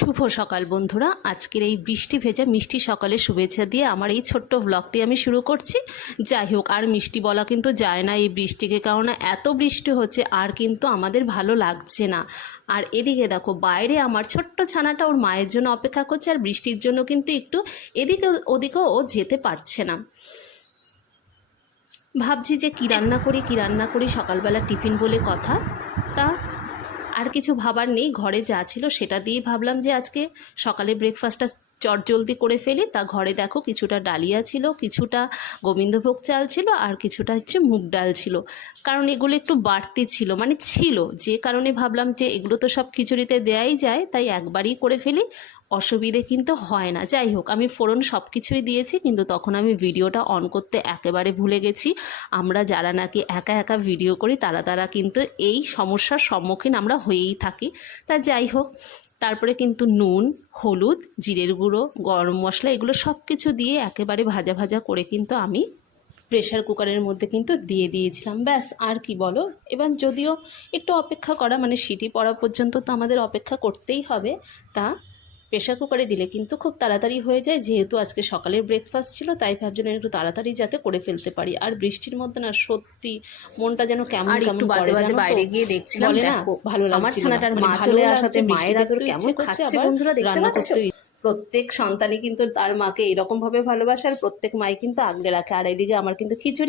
শুভ সকাল বন্ধুরা, আজকের এই বৃষ্টি ভেজা মিষ্টি সকালের শুভেচ্ছা দিয়ে আমার এই ছোট্ট ব্লগটি আমি শুরু করছি। যাই হোক, আর মিষ্টি বলা কিন্তু যায় না এই বৃষ্টিকে, কারণ এত বৃষ্টি হচ্ছে আর কিন্তু আমাদের ভালো লাগছে না। আর এদিকে দেখো, বাইরে আমার ছোট্ট ছানাটা ওর মায়ের জন্য অপেক্ষা করছে, আর বৃষ্টির জন্য কিন্তু একটু এদিকে ওদিকেও ও যেতে পারছে না। ভাবছি যে কী রান্না করি সকালবেলা টিফিন বলে কথা, তা আর কিছু ভাবার নেই। ঘরে যা ছিল সেটা দিয়েই ভাবলাম যে আজকে সকালে ব্রেকফাস্টটা চটজলদি করে ফেলি। তা ঘরে দেখো, কিছুটা ডালিয়া ছিল, কিছুটা গোবিন্দভোগ চাল ছিল, আর কিছুটা হচ্ছে মুগ ডাল ছিল। কারণ এগুলো একটু বাড়তি ছিল, মানে ছিল, যে কারণে ভাবলাম যে এগুলো তো সব খিচুড়িতে দেয়াই যায়, তাই একবারই করে ফেলি, অসুবিধে কিন্তু হয় না। যাই হোক, আমি ফোড়ন সব কিছুই দিয়েছি, কিন্তু তখন আমি ভিডিওটা অন করতে একেবারে ভুলে গেছি। আমরা যারা নাকি একা একা ভিডিও করি তারা কিন্তু এই সমস্যার সম্মুখীন আমরা হয়েই থাকি। তা যাই হোক, তারপরে কিন্তু নুন, হলুদ, জিরের গুঁড়ো, গরম মশলা এগুলো সব কিছু দিয়ে একেবারে ভাজা ভাজা করে কিন্তু আমি প্রেশার কুকারের মধ্যে কিন্তু দিয়ে দিয়েছিলাম। ব্যাস, আর কি বলো। এবার যদিও একটু অপেক্ষা করা, মানে সিটি পড়া পর্যন্ত তো আমাদের অপেক্ষা করতেই হবে। তা প্রেশার কুকারে দিলে কিন্তু খুব তাড়াতাড়ি হয়ে যায়, যেহেতু আজকে সকালের ব্রেকফাস্ট ছিল, তাই ভাবছিলাম একটু তাড়াতাড়ি যাতে করে ফেলতে পারি। আর বৃষ্টির মধ্যে না সত্যি মনটা যেন কেমন কেমন করে, জানো তো। বাইরে গিয়ে দেখছিলাম, দেখো ভালো লাগছে, আমার ছানাটার মা চলে আসাতে মায়ের আদর কেমন খাচ্ছে বন্ধুরা, দেখতে পাচ্ছ। প্রত্যেক সন্তানই কিন্তু তার মাকে এরকম ভাবে ভালোবাসে, আর প্রত্যেক মাই কিন্তু আগলে রাখে। আর এইদিকে আমার কিন্তু খিচুড়ি